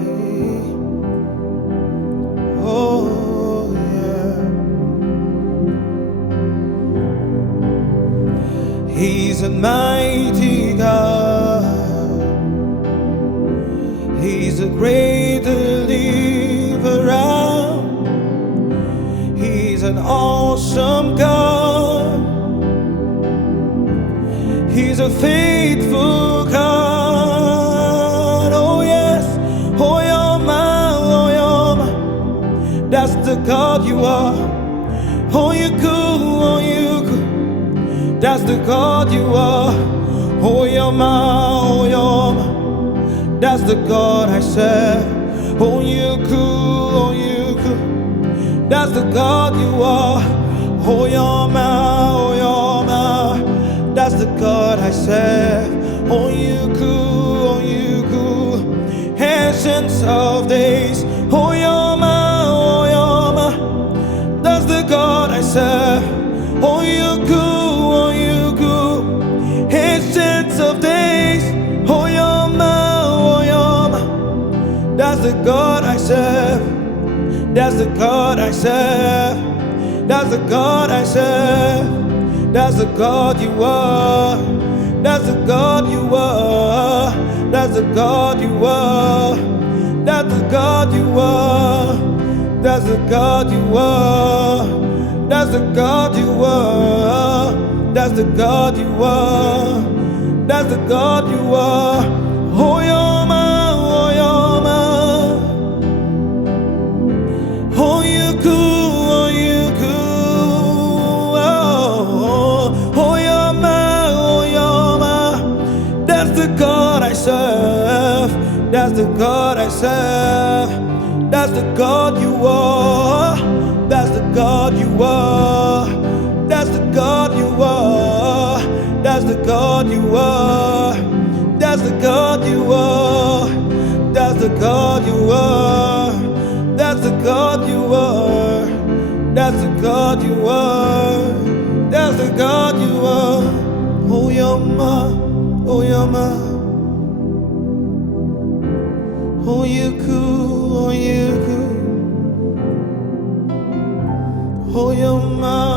Hey. Oh, yeah. He's a mighty God. He's a great deliverer. He's an awesome God. He's a faithful God. Oh yes, oh Yoma. That's the God you are. Oh you good, oh you good. That's the God you are. Oh Yoma. That's the God I serve. Oh you good, oh you good. That's the God you are. Oh Yoma. That's the God I serve. Oh you good. Ancients of days. Oh Yoma. That's the God I serve. Oh you good. Ancients of days. Oh Yoma. That's the God I serve. That's the God I serve. That's the God I serve. That's the God you are. That's the God you are. That's the God you are. That's the God you are. That's the God you are. That's the God you are. That's the God you are. That's the God you are. Oh Yoma. Oh you good, oh Yoma. That's the God I serve. That's the God I serve. That's the God you are. That's the God you are. That's the God you are. That's the God you are. That's the God you are. That's the God you are. That's the God you are. That's the God you are. That's the God you are. Oh Yoma. Oh you cool. Oh Yoma.